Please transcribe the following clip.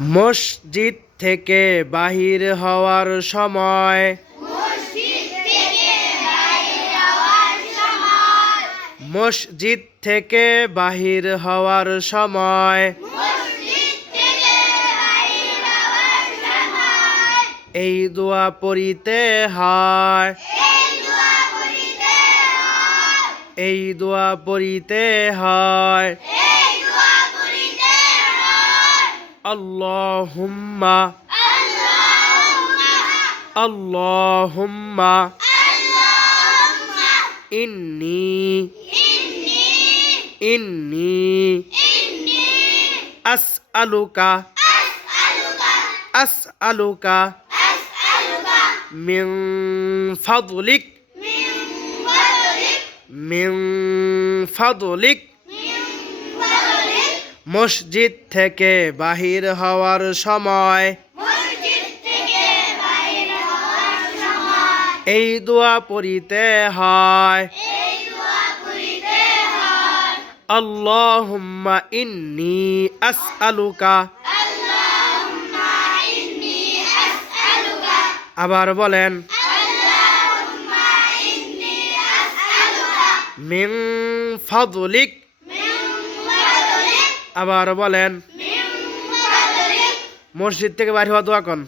মসজিদ থেকে বাহির হওয়ার সময়। মসজিদ থেকে বাহির হওয়ার সময়। এই দোয়া পড়িতে হয়। এই দোয়া পড়িতে হয়। আল্লাহুম্মা আল্লাহুম্মা ইন্নি ইন্নি আসআলুকা আসআলুকা মিন ফাদলিক মিন ফাদলিক মসজিদ থেকে বাহির হওয়ার সময়। এই দোয়া পড়িতে হয়। আল্লাহুম্মা ইন্নি আসআলুকা। আবার বলেন, মিন ফাদলিক আবার বলেন মসজিদ থেকে বাড়ি হওয়া দোয়া কন।